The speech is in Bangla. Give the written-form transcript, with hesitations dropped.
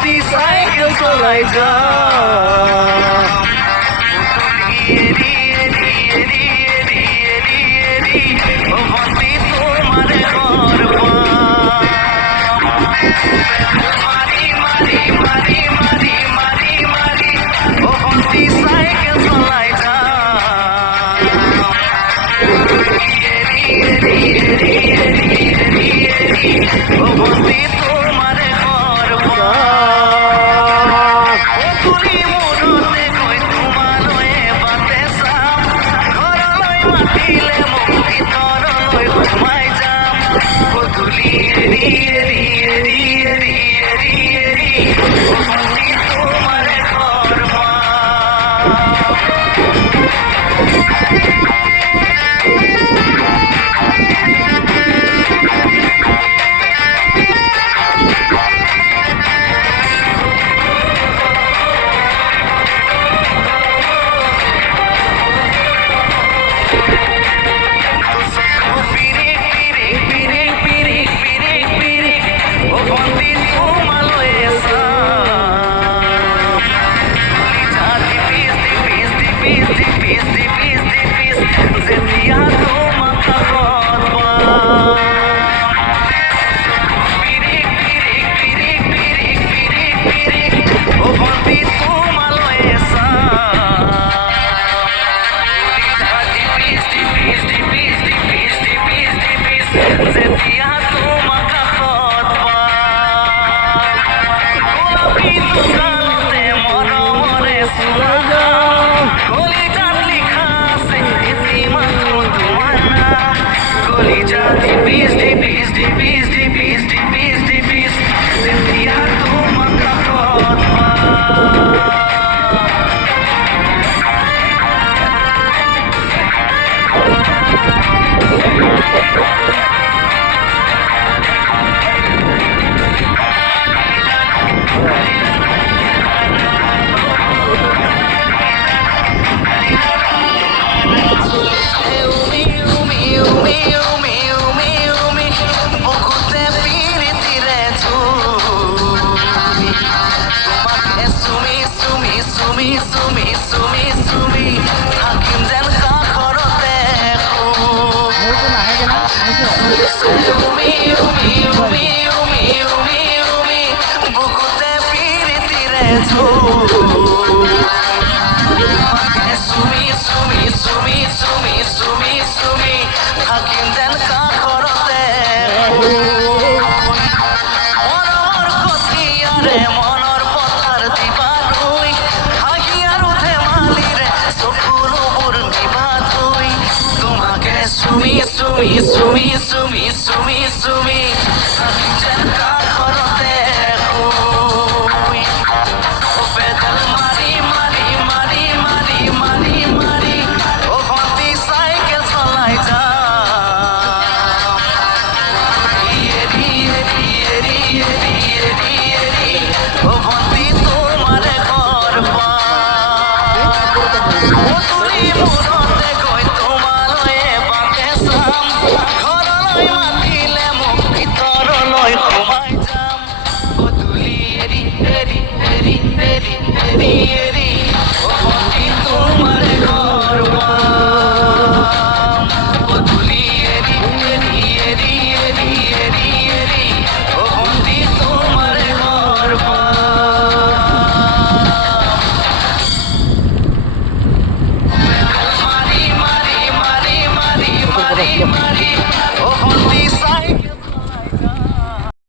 ভর্তি সাইকেল চলাই যা ভর্তি তোমার ঘর মারি মারি মারি মারি মারি মারি ও ভর্তি সাইকেল চলাই যা ও ভর্তি তোমার ঘর পুকুরি মুরতে কই তোমার বাতে সাম ঘরলৈ মাতিলে মোক ভিতৰলৈ সোমাই যাম গধূলি এৰি এৰি এৰি এৰি এৰি এৰি ও ভৰ্তি তোমাৰ ঘৰ বুকুতে পিরিতিরে সুমি সুমি সুমি সুমি সুমি সুমি থাকিম যেন কাষৰতে মনৰ কঠিয়াৰে মনৰ পথাৰ দিবা ধুই হাঁহি আৰু ধেমালিৰে চকুলোবোৰ নিবা ধুই তোমাকে সুমি সুমি সুমি সুমি সুমি সুমি থাকিম যেন